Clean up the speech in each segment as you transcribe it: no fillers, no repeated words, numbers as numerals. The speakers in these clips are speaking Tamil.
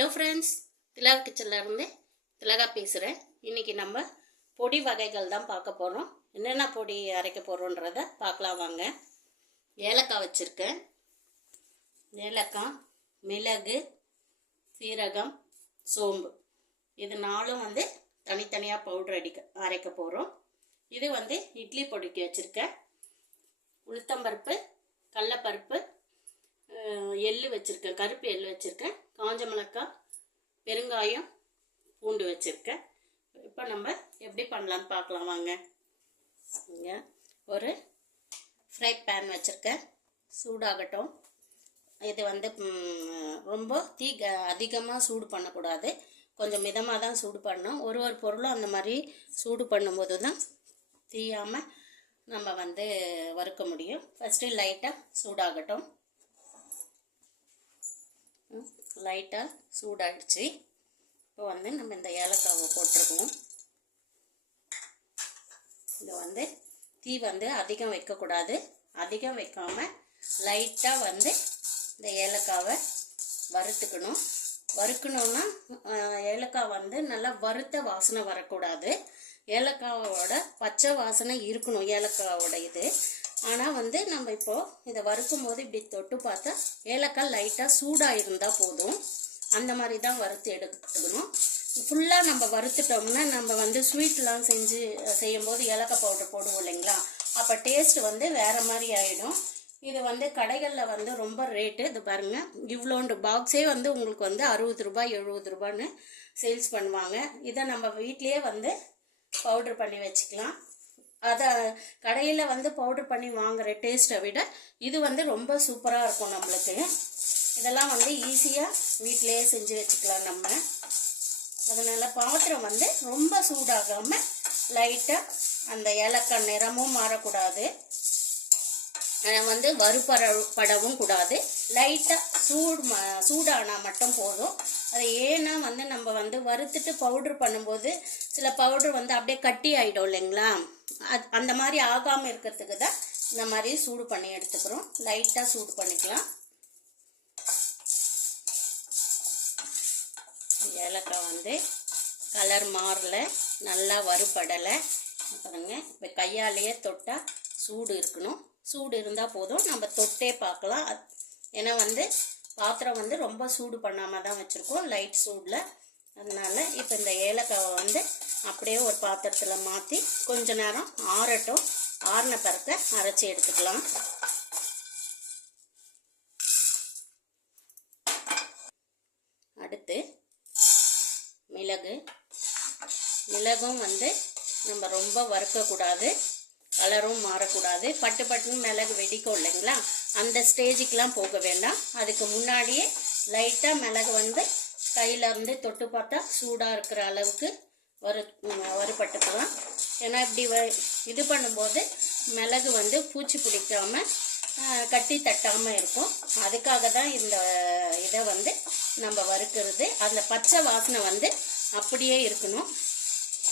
ஹலோ ஃப்ரெண்ட்ஸ், திலகா கிச்சன்லேருந்து திலகா பேசுகிறேன். இன்றைக்கி நம்ம பொடி வகைகள் தான் பார்க்க போகிறோம். என்னென்ன பொடி அரைக்க போகிறோன்றத பார்க்கலாம் வாங்க. ஏலக்காய் வச்சுருக்கேன். ஏலக்காய், மிளகு, சீரகம், சோம்பு இது நாலும் தனித்தனியாக பவுட்ரு அரைக்க போகிறோம். இது இட்லி பொடிக்கு வச்சுருக்கேன். உளுத்தம்பருப்பு, கடலப்பருப்பு, எள்ளு வச்சுருக்கேன், கருப்பு எள்ளு வச்சுருக்கேன், காஞ்ச மிளகாய், பெருங்காயம், பூண்டு வச்சுருக்கேன். இப்போ நம்ம எப்படி பண்ணலான்னு பார்க்கலாம் வாங்க. இங்கே ஒரு ஃப்ரை பேன் வச்சுருக்கேன், சூடாகட்டும். இது ரொம்ப அதிகமாக சூடு பண்ணக்கூடாது, கொஞ்சம் மிதமாக தான் சூடு பண்ணணும். ஒரு பொருளும் அந்த மாதிரி சூடு பண்ணும்போது தான் தீயாமல் நம்ம வறுக்க முடியும். ஃபஸ்ட்டு லைட்டாக சூடாகட்டும். லைட்டாக சூடாகிடுச்சு. இப்போ நம்ம இந்த ஏலக்காவை போட்டிருக்கோம். இது தீ அதிகம் வைக்கக்கூடாது. அதிகம் வைக்காமல் லைட்டாக இந்த ஏலக்காவை வறுத்துக்கணும். வறுக்கணுன்னா ஏலக்காய் நல்லா வறுத்த வாசனை வரக்கூடாது. ஏலக்காவோட பச்சை வாசனை இருக்கணும் ஏலக்காவோட இது. ஆனால் நம்ம இப்போது இதை வறுக்கும் போது இப்படி தொட்டு பார்த்தா ஏலக்காய் லைட்டாக சூடாக இருந்தால் போதும். அந்த மாதிரி தான் வறுத்து எடுத்துக்கணும். ஃபுல்லாக நம்ம வறுத்துட்டோம்னா நம்ம ஸ்வீட்லாம் செய்யும்போது ஏலக்காய் பவுடர் போடுவோம் இல்லைங்களா, அப்போ டேஸ்ட் வேறு மாதிரி ஆகிடும். இது கடைகளில் ரொம்ப ரேட்டு. இது பாருங்கள், இவ்வளோண்டு பாக்ஸே உங்களுக்கு 60 ரூபாய் 70 ரூபான்னு சேல்ஸ் பண்ணுவாங்க. இதை நம்ம வீட்லேயே பவுட்ரு பண்ணி வச்சுக்கலாம். அதை கடையில் பவுட்ரு பண்ணி வாங்குகிற டேஸ்ட்டை விட இது ரொம்ப சூப்பராக இருக்கும் நம்மளுக்கு. இதெல்லாம் ஈஸியாக வீட்டிலையே செஞ்சு வச்சுக்கலாம் நம்ம. அதனால் பாத்திரம் ரொம்ப சூடாகாமல் லைட்டாக அந்த ஏலக்காய் நிறமும் மாறக்கூடாது, வறுபடவும் கூடாது. லைட்டாக சூடானால் மட்டும் போதும். அது ஏன்னா நம்ம வறுத்துட்டு பவுட்ரு பண்ணும்போது சில பவுட்ரு அப்படியே கட்டி ஆகிடும் இல்லைங்களா, அந்த மாதிரி ஆகாமல் இருக்கிறதுக்கு தான் இந்த மாதிரி சூடு பண்ணி எடுத்துக்கிறோம். லைட்டாக சூடு பண்ணிக்கலாம். ஏலக்காய் கலர் மாறல, நல்லா வறுபடலை. பாருங்க, இப்போ கையாலேயே தொட்டால் சூடு இருக்கணும். சூடு இருந்தால் போதும், நம்ம தொட்டே பார்க்கலாம். ஏன்னா பாத்திரம் ரொம்ப சூடு பண்ணாமல் தான் வச்சுருக்கோம், லைட் சூடில். அதனால் இப்போ இந்த ஏலக்காவை அப்படியே ஒரு பாத்திரத்தில் மாற்றி கொஞ்ச நேரம் ஆறட்டும். ஆறின பிறகு அரைச்சி எடுத்துக்கலாம். அடுத்து மிளகும் நம்ம ரொம்ப வறுக்கக்கூடாது, கலரும் மாறக்கூடாது. பட்டுன்னு மிளகு வெடிக்கும் இல்லைங்களா, அந்த ஸ்டேஜுக்கெலாம் போக வேண்டாம். அதுக்கு முன்னாடியே லைட்டாக மிளகு கையிலேருந்து தொட்டு பார்த்தா சூடாக இருக்கிற அளவுக்கு வறுபட்டுக்கலாம். ஏன்னா இப்படி இது பண்ணும்போது மிளகு பூச்சி பிடிக்காமல் கட்டி தட்டாமல் இருக்கும். அதுக்காக தான் இந்த இதை நம்ம வறுக்கிறது. அந்த பச்சை வாசனை அப்படியே இருக்கணும்.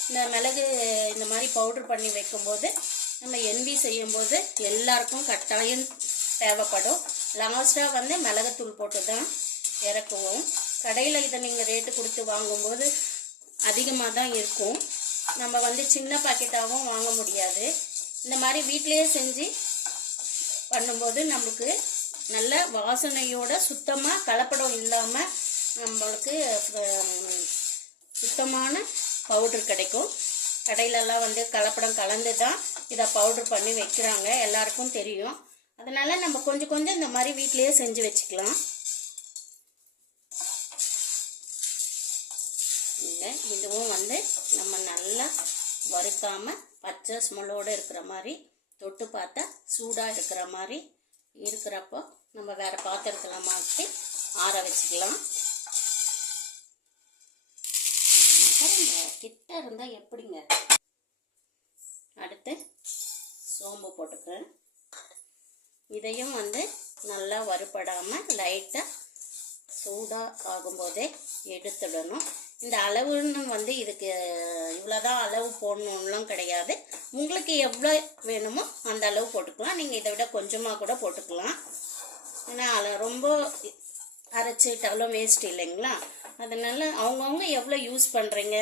இந்த மிளகு இந்த மாதிரி பவுட்ரு பண்ணி வைக்கும்போது நம்ம என்வி செய்யும்போது எல்லாருக்கும் கட்டாயம் தேவைப்படும். லாஸ்ட்டாக மிளகுத்தூள் போட்டு தான் இறக்குவோம். கடையில் இதை நீங்கள் ரேட்டு கொடுத்து வாங்கும்போது அதிகமாக தான் இருக்கும். நம்ம சின்ன பாக்கெட்டாகவும் வாங்க முடியாது. இந்த மாதிரி வீட்டிலையே செஞ்சு பண்ணும்போது நம்மளுக்கு நல்ல வாசனையோட சுத்தமாக கலப்படம் இல்லாமல் நம்மளுக்கு சுத்தமான பவுட்ரு கிடைக்கும். கடையிலலாம் கலப்படம் கலந்து தான் இதை பவுட்ரு பண்ணி வைக்கிறாங்க, எல்லாருக்கும் தெரியும். அதனால் நம்ம கொஞ்சம் கொஞ்சம் இந்த மாதிரி வீட்டிலையே செஞ்சு வச்சுக்கலாம். இதுவும் நம்ம நல்லா வறுக்காமல் பச்சை ஸ்மெல்லோடு இருக்கிற மாதிரி தொட்டு பார்த்தா சூடாக இருக்கிற மாதிரி இருக்கிறப்போ நம்ம வேறு பாத்திரத்தில் மாற்றி ஆற வச்சுக்கலாம். கிட்ட இருந்தால் எப்படிங்க. அடுத்து சோம்பு போட்டுக்கிறேன். இதையும் நல்லா வறுபடாமல் லைட்டாக சூடாக ஆகும்போதே எடுத்துடணும். இந்த அளவுன்னு இதுக்கு இவ்வளோதான் அளவு போடணும்லாம் கிடையாது. உங்களுக்கு எவ்வளோ வேணுமோ அந்த அளவு போட்டுக்கலாம். நீங்கள் இதை விட கொஞ்சமாக கூட போட்டுக்கலாம். ஏன்னா ரொம்ப அரைச்சிட்டாலும் வேஸ்ட் இல்லைங்களா, அதனால அவங்கவுங்க எவ்வளோ யூஸ் பண்ணுறீங்க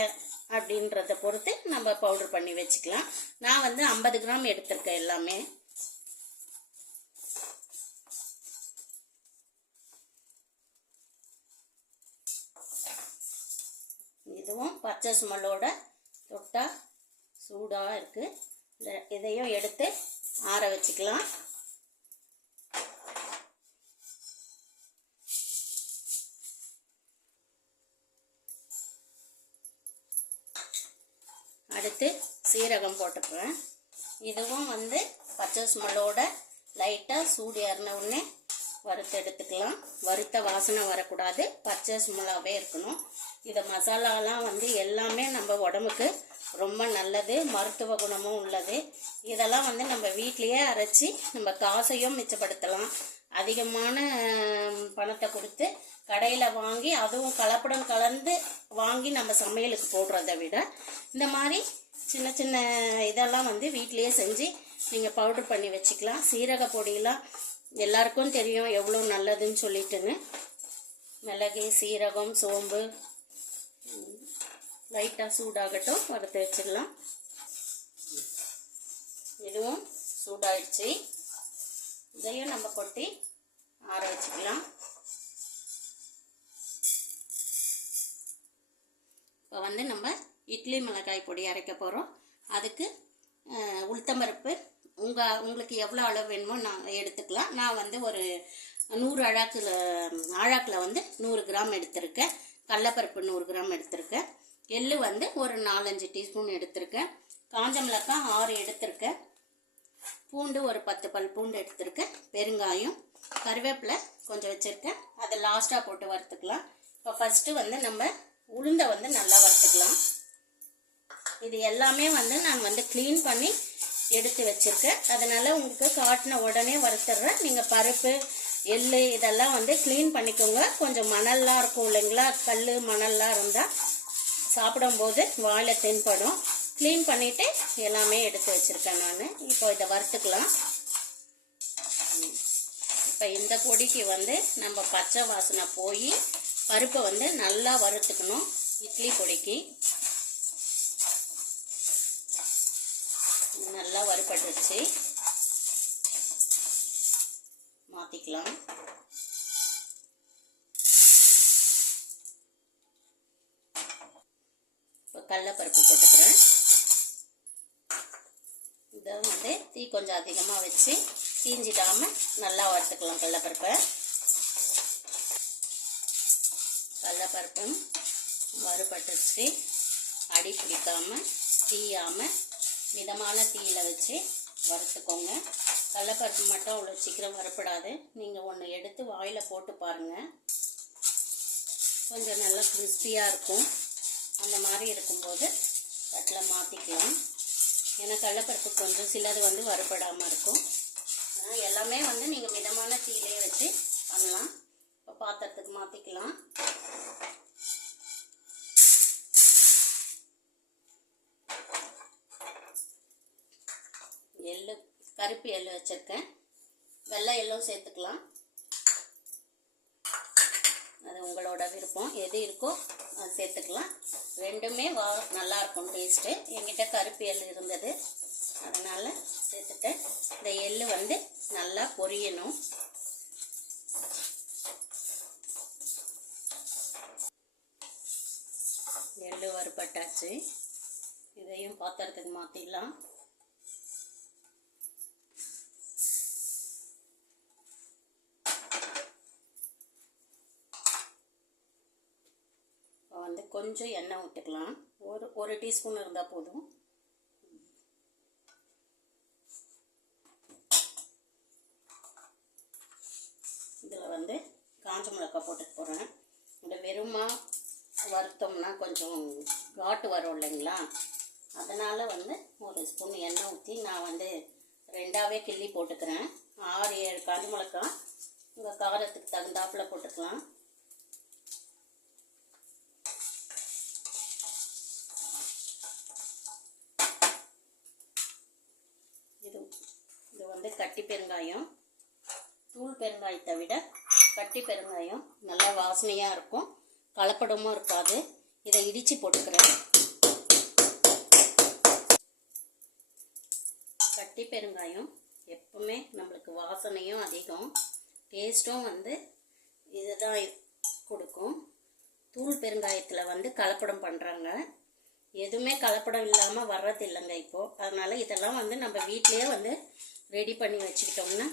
அப்படின்றத பொறுத்து நம்ம பவுடர் பண்ணி வச்சுக்கலாம். நான் வந்து 50 கிராம் எடுத்திருக்கேன் எல்லாமே. இதுவும் பச்சை ஸ்மெல்லோட தொட்டா சூடாக இருக்குது. இதையும் எடுத்து ஆற வச்சுக்கலாம். அடுத்து சீரகம் போட்டுக்குவேன். இதுவும் வந்து பச்சை ஸ்மெல்லோட லைட்டாக சூடு ஏறின உடனே வறுத்து எடுத்துக்கலாம். வறுத்த வாசனை வரக்கூடாது, பச்சை ஸ்மெல்லாகவே இருக்கணும். இதை மசாலாலாம் வந்து எல்லாமே நம்ம உடம்புக்கு ரொம்ப நல்லது, மருத்துவ குணமும் உள்ளது. இதெல்லாம் வந்து நம்ம வீட்லேயே அரைச்சி நம்ம காசையும் மிச்சப்படுத்தலாம். அதிகமான பணத்தை கொடுத்து கடையில் வாங்கி அதுவும் கலப்படம் கலந்து வாங்கி நம்ம சமையலுக்கு போடுறத விட இந்த மாதிரி சின்ன சின்ன இதெல்லாம் வந்து வீட்டிலையே செஞ்சு நீங்கள் பவுடர் பண்ணி வச்சுக்கலாம். சீரக பொடியெலாம் எல்லாருக்கும் தெரியும் எவ்வளோ நல்லதுன்னு சொல்லிட்டுன்னு. மிளகு, சீரகம், சோம்பு லைட்டாக சூடாகட்டும், வறுத்து வச்சிடலாம். இதுவும் சூடாயிடுச்சு. இதையும் நம்ம கொட்டி ஆற வச்சுக்கலாம். இப்போ வந்து நம்ம இட்லி மிளகாய் பொடி அரைக்க போகிறோம். அதுக்கு உளுத்தம்பருப்பு உங்களுக்கு எவ்வளோ அளவு வேணுமோ நான் எடுத்துக்கலாம். நான் வந்து ஒரு 100 ஆழாக்கில் வந்து 100 கிராம் எடுத்திருக்கேன். கடலைப்பருப்பு 100 கிராம் எடுத்திருக்கேன். எள்ளு வந்து ஒரு 4-5 டீஸ்பூன் எடுத்திருக்கேன். காஞ்ச மிளகாய் 6 எடுத்திருக்கேன். பூண்டு ஒரு 10 பல் பூண்டு எடுத்திருக்கேன். பெருங்காயம், கருவேப்பிலை கொஞ்சம் வச்சுருக்கேன். அதை லாஸ்ட்டாக போட்டு வறுத்துக்கலாம். இப்போ ஃபஸ்ட்டு வந்து நம்ம உளுந்தை வந்து நல்லா வறுத்துக்கலாம். இது எல்லாமே வந்து நான் வந்து க்ளீன் பண்ணி எடுத்து வச்சுருக்கேன். அதனால் உங்களுக்கு காட்டின உடனே வறுத்துடுறேன். நீங்கள் பருப்பு, எள்ளு இதெல்லாம் வந்து க்ளீன் பண்ணிக்கோங்க. கொஞ்சம் மணல்லாம் இருக்கும் இல்லைங்களா, கல் மணல்லாம் இருந்தால் சாப்பிடும்போது வாயில் தென்படும். க்ளீன் பண்ணிவிட்டு எல்லாமே எடுத்து வச்சுருக்கேன் நான். இப்போ இதை வறுத்துக்கலாம். இப்போ இந்த பொடிக்கு வந்து நம்ம பச்சை வாசனை போய் பருப்பை வந்து நல்லா வறுத்துக்கணும். இட்லி பொடிக்கு நல்லா வறுபட்டுருச்சு. மாற்றிக்கலாம். இப்போ கடலைப்பருப்பு போட்டுக்கிறேன். இதை வந்து தீ கொஞ்சம் அதிகமாக வச்சு தீஞ்சிடாமல் நல்லா வறுத்துக்கலாம். கடலைப்பருப்பும் வறுபட்டுருச்சு. அடி பிடிக்காமல் தீயாமல் மிதமான தீயில் வச்சு வறுத்துக்கோங்க. கடலைப்பருப்பு மட்டும் அவ்வளோ சீக்கிரம் வறுப்படாது. நீங்கள் ஒன்று எடுத்து வாயில் போட்டு பாருங்கள், கொஞ்சம் நல்லா கிறிஸ்பியாக இருக்கும். அந்த மாதிரி இருக்கும்போது தட்டில் மாற்றிக்கலாம். ஏன்னா கடலைப்பருப்பு கொஞ்சம் சிலது வந்து வறுப்படாமல் இருக்கும். எல்லாமே வந்து நீங்கள் மிதமான தீயிலே வச்சு பண்ணலாம். இப்போ பாத்திரத்துக்கு மாற்றிக்கலாம். எள்ளு, கருப்பு எள்ளு வச்சுருக்கேன். வெள்ளை எள்ளும் சேர்த்துக்கலாம். அது உங்களோட விருப்பம், எது இருக்கோ அது சேர்த்துக்கலாம். ரெண்டுமே நல்லாயிருக்கும் டேஸ்ட்டு. என்கிட்ட கருப்பு எள்ளு இருந்தது, அதனால் சேர்த்துட்டேன். இந்த எள்ளு வந்து நல்லா பொரியணும். எள்ளு வறுபட்டாச்சு. இதையும் பாத்திரத்துக்கு மாற்றிடலாம். வந்து கொஞ்சம் எண்ணெய் விட்டுக்கலாம். ஒரு டீஸ்பூன் இருந்தால் போதும். இதில் வந்து காஞ்ச மிளகாய் போட்டு போகிறேன். இந்த வெறுமா வறுத்தோம்னா கொஞ்சம் காட்டு வரும் இல்லைங்களா, அதனால் வந்து ஒரு ஸ்பூன் எண்ணெய் ஊற்றி நான் வந்து 2ஆவே கிள்ளி போட்டுக்கிறேன். 6-7 காஞ்ச மிளகாய் உங்கள் காரத்துக்கு தகுந்தாப்பில் போட்டுக்கலாம். இது வந்து கட்டி பெருங்காயம். தூள் பெருங்காயத்தை விட கட்டி பெருங்காயம் நல்லா வாசனையாக இருக்கும். கலப்படமும் இருக்காது. இதை இடித்து போட்டுக்கிறேன். கட்டி பெருங்காயம் எப்பவுமே நம்மளுக்கு வாசனையும் அதிகம், டேஸ்ட்டும் வந்து இதுதான் கொடுக்கும். தூள் பெருங்காயத்தில் வந்து கலப்படம் பண்ணுறாங்க. எதுவுமே கலப்படம் இல்லாமல் வர்றது இல்லைங்க இப்போது. அதனால் இதெல்லாம் வந்து நம்ம வீட்டிலையே வந்து ரெடி பண்ணி வச்சுக்கிட்டோம்னா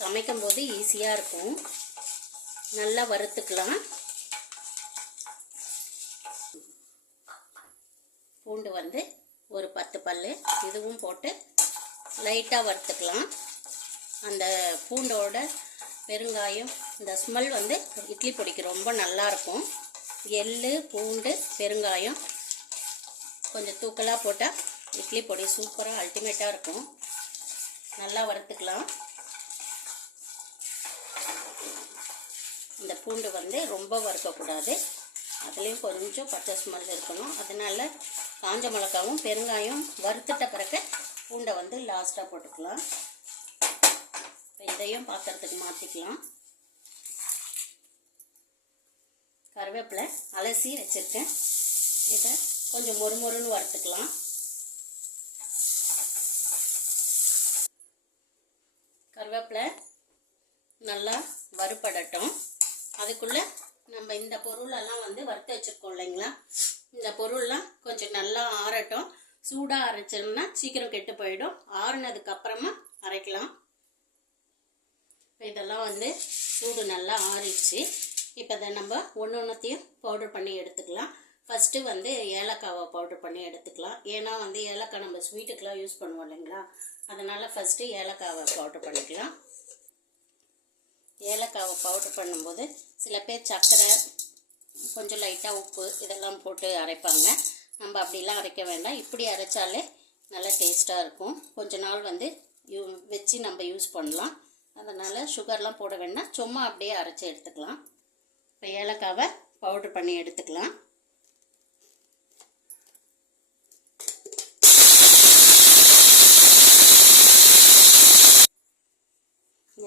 சமைக்கும் போது ஈஸியாக இருக்கும். நல்லா வறுத்துக்கலாம். பூண்டு வந்து ஒரு 10 பல் இதுவும் போட்டு லைட்டாக வறுத்துக்கலாம். அந்த பூண்டோட பெருங்காயம் இந்த ஸ்மெல் வந்து இட்லி பொடிக்கு ரொம்ப நல்லாயிருக்கும். எள்ளு, பூண்டு, பெருங்காயம் கொஞ்சம் தூக்கலாக போட்டால் இட்லி பொடி சூப்பராக அல்டிமேட்டாக இருக்கும். நல்லா வறுத்துக்கலாம். இந்த பூண்டு வந்து ரொம்ப வறுக்கக்கூடாது, அதுலேயும் கொஞ்சம் பச்சை ஸ்மெல் இருக்கணும். அதனால காஞ்ச மிளகாவும் பெருங்காயம் வறுத்துட்ட பிறகு பூண்டை வந்து லாஸ்ட்டாக போட்டுக்கலாம். இதையும் பாத்திரத்துக்கு மாற்றிக்கலாம். கருவேப்பிலை அலசி வச்சுருக்கேன். இதை கொஞ்சம் மொறுமொறுன்னு வறுத்துக்கலாம். கருவேப்பிலை நல்லா வறுபடட்டும். அதுக்குள்ளே நம்ம இந்த பொருளெல்லாம் வந்து வறுத்து வச்சுருக்கோம் இல்லைங்களா, இந்த பொருள்லாம் கொஞ்சம் நல்லா ஆறட்டும். சூடாக அரைச்சோம்னா சீக்கிரம் கெட்டு போயிடும். ஆறுனதுக்கு அப்புறமா அரைக்கலாம். இதெல்லாம் வந்து சூடு நல்லா ஆறிடுச்சு. இப்போ இதை நம்ம ஒன்றையும் பவுடர் பண்ணி எடுத்துக்கலாம். ஃபஸ்ட்டு வந்து ஏலக்காவை பவுடர் பண்ணி எடுத்துக்கலாம். ஏன்னா வந்து ஏலக்காய் நம்ம ஸ்வீட்டுக்கெலாம் யூஸ் பண்ணுவோம் இல்லைங்களா, அதனால் ஃபஸ்ட்டு ஏலக்காவை பவுடர் பண்ணிக்கலாம். ஏலக்காவை பவுடர் பண்ணும்போது சில பேர் சர்க்கரை, கொஞ்சம் லைட்டாக உப்பு இதெல்லாம் போட்டு அரைப்பாங்க. நம்ம அப்படிலாம் அரைக்க வேண்டாம். இப்படி அரைச்சாலே நல்லா டேஸ்ட்டாக இருக்கும். கொஞ்ச நாள் வந்து வச்சு நம்ம யூஸ் பண்ணலாம். அதனால் சுகர்லாம் போட வேண்டாம், சும்மா அப்படியே அரைச்சி எடுத்துக்கலாம். இப்போ ஏலக்காவை பவுடர் பண்ணி எடுத்துக்கலாம்.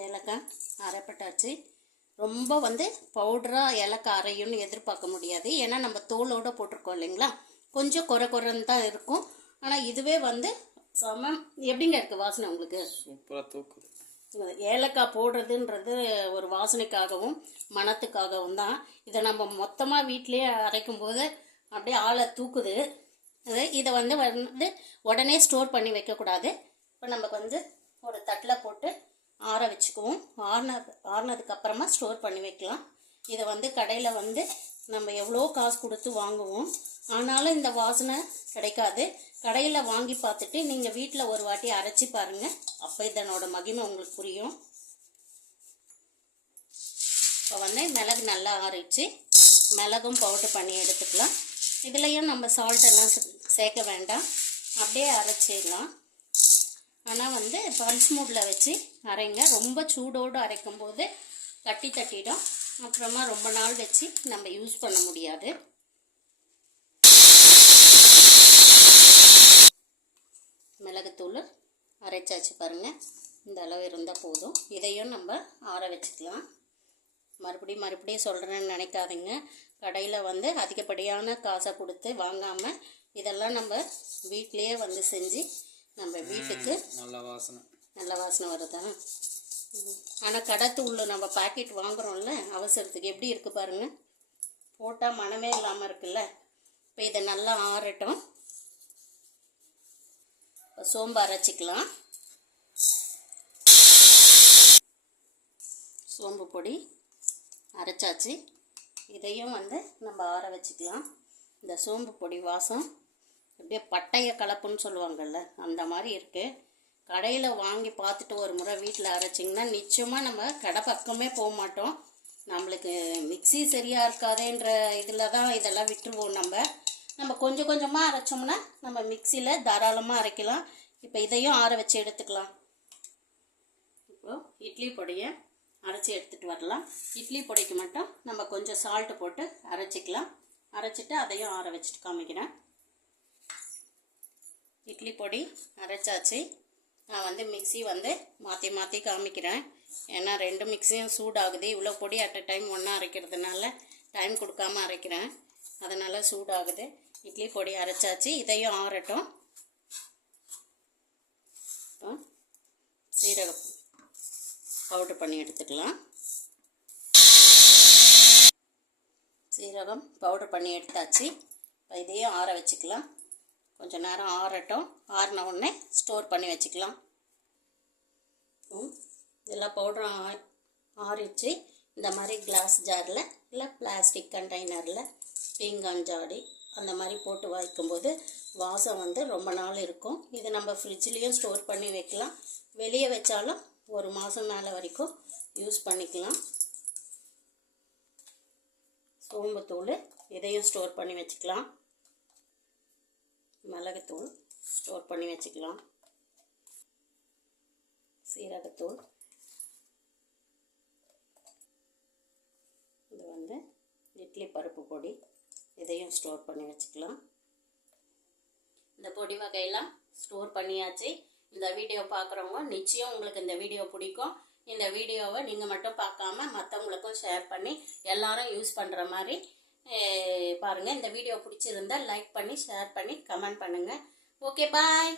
ஏலக்காய் அரைப்பட்டாச்சு. ரொம்ப வந்து பவுடராக ஏலக்காய் அரையும்னு எதிர்பார்க்க முடியாது. ஏன்னா நம்ம தோலோடு போட்டிருக்கோம் இல்லைங்களா, கொஞ்சம் குறைன்னு தான் இருக்கும். ஆனால் இதுவே வந்து எப்படிங்க இருக்குது வாசனை உங்களுக்கு? சூப்பராக தூக்குது. ஏலக்காய் போடுறதுன்றது ஒரு வாசனைக்காகவும் மணத்துக்காகவும் தான். இதை நம்ம மொத்தமாக வீட்டிலேயே அரைக்கும் போது அப்படியே ஆளை தூக்குது. இதை வந்து உடனே ஸ்டோர் பண்ணி வைக்கக்கூடாது. இப்போ நமக்கு வந்து ஒரு தட்டில் போட்டு ஆற வச்சுக்குவோம். ஆறினதுக்கு அப்புறமா ஸ்டோர் பண்ணி வைக்கலாம். இதை வந்து கடையில் வந்து நம்ம எவ்வளோ காசு கொடுத்து வாங்குவோம், ஆனாலும் இந்த வாசனை கிடைக்காது. கடையில் வாங்கி பார்த்துட்டு நீங்கள் வீட்டில் ஒரு வாட்டி அரைச்சி பாருங்கள், அப்போ இதனோட மகிமை உங்களுக்கு புரியும். இப்போ வந்து மிளகு நல்லா ஆறிச்சு. மிளகும் பவுடர் பண்ணி எடுத்துக்கலாம். இதுலேயும் நம்ம சால்ட்டெல்லாம் சேர்க்க வேண்டாம், அப்படியே அரைச்சிடலாம். ஆனால் வந்து பல்ஸ் மூடில் வச்சு அரைங்க. ரொம்ப சூடோடு அரைக்கும் போது கட்டி தட்டிடும். அப்புறமா ரொம்ப நாள் வச்சு நம்ம யூஸ் பண்ண முடியாது. மிளகுத்தூள் அரைச்சாச்சு பாருங்கள், இந்த அளவு இருந்தால் போதும். இதையும் நம்ம ஆற வச்சுக்கலாம். மறுபடியும் சொல்கிறேன்னு நினைக்காதீங்க. கடையில் வந்து அதிகப்படியான காசை கொடுத்து வாங்காமல் இதெல்லாம் நம்ம வீட்டிலையே வந்து செஞ்சு நம்ம வீட்டுக்கு நல்ல வாசனை வருதா. ஆனால் கடை தூள் நம்ம பாக்கெட் வாங்குகிறோம்ல அவசரத்துக்கு, எப்படி இருக்குது பாருங்கள், போட்டால் மனமே இல்லாமல் இருக்குல்ல. இப்போ இதை நல்லா ஆறட்டும். சோம்பு அரைச்சிக்கலாம். சோம்பு பொடி அரைச்சாச்சு. இதையும் வந்து நம்ம ஆற வச்சுக்கலாம். இந்த சோம்பு பொடி வாசம் அப்படியே பட்டைய கலப்புன்னு சொல்லுவாங்கள்ல, அந்த மாதிரி இருக்குது. கடையில் வாங்கி பார்த்துட்டு ஒரு முறை வீட்டில் அரைச்சிங்கன்னா நிச்சயமாக நம்ம கடை பக்கமே போக மாட்டோம். நம்மளுக்கு மிக்சி சரியாக இருக்காதேன்ற இதில் தான் இதெல்லாம் விட்டுருவோம். நம்ம கொஞ்சம் கொஞ்சமாக அரைச்சோம்னா நம்ம மிக்சியில் தாராளமாக அரைக்கலாம். இப்போ இதையும் ஆற வச்சு எடுத்துக்கலாம். இப்போது இட்லி பொடியை அரைச்சி எடுத்துகிட்டு வரலாம். இட்லி பொடிக்கு மட்டும் நம்ம கொஞ்சம் சால்ட்டு போட்டு அரைச்சிக்கலாம். அரைச்சிட்டு அதையும் ஆற வச்சுட்டு காமிக்கிறேன். இட்லி பொடி அரைச்சாச்சு. நான் வந்து மிக்சி வந்து மாற்றி காமிக்கிறேன். ஏன்னா 2 மிக்சியும் சூடாகுது. இவ்வளோ பொடி அட் அ டைம் ஒன்றா அரைக்கிறதுனால டைம் கொடுக்காம அரைக்கிறேன், அதனால் சூடாகுது. இட்லி பொடி அரைச்சாச்சு, இதையும் ஆறட்டும். சீரகம் பவுடர் பண்ணி எடுத்துக்கலாம். சீரகம் பவுடர் பண்ணி எடுத்தாச்சு. இப்போ இதையும் ஆற வச்சுக்கலாம். கொஞ்சம் நேரம் ஆறட்டும். ஆறின உடனே ஸ்டோர் பண்ணி வச்சுக்கலாம். இதெல்லாம் பவுடர் ஆறிச்சு. இந்த மாதிரி கிளாஸ் ஜாரில் இல்லை பிளாஸ்டிக் கண்டெய்னரில் பீங்கான் ஜாடி அந்த மாதிரி போட்டு வைக்கும்போது வாசம் வந்து ரொம்ப நாள் இருக்கும். இது நம்ம ஃப்ரிட்ஜ்லேயும் ஸ்டோர் பண்ணி வைக்கலாம். வெளியே வச்சாலும் ஒரு மாதம் மேலே வரைக்கும் யூஸ் பண்ணிக்கலாம். சோம்புத்தூள் இதையும் ஸ்டோர் பண்ணி வச்சுக்கலாம். மிளகுத்தூள் ஸ்டோர் பண்ணி வச்சுக்கலாம். சீரகத்தூள், இது வந்து இட்லி பருப்பு பொடி, இதையும் ஸ்டோர் பண்ணி வச்சுக்கலாம். இந்த பொடி வகையெல்லாம் ஸ்டோர் பண்ணியாச்சு. இந்த வீடியோ பார்க்குறவங்க நிச்சயம் உங்களுக்கு இந்த வீடியோ பிடிக்கும். இந்த வீடியோவை நீங்கள் மட்டும் பார்க்காம மற்றவங்களுக்கும் ஷேர் பண்ணி எல்லாரும் யூஸ் பண்ணுற மாதிரி பாருங்கள். இந்த வீடியோ பிடிச்சிருந்தா லைக் பண்ணி ஷேர் பண்ணி கமெண்ட் பண்ணுங்கள். ஓகே, பாய்.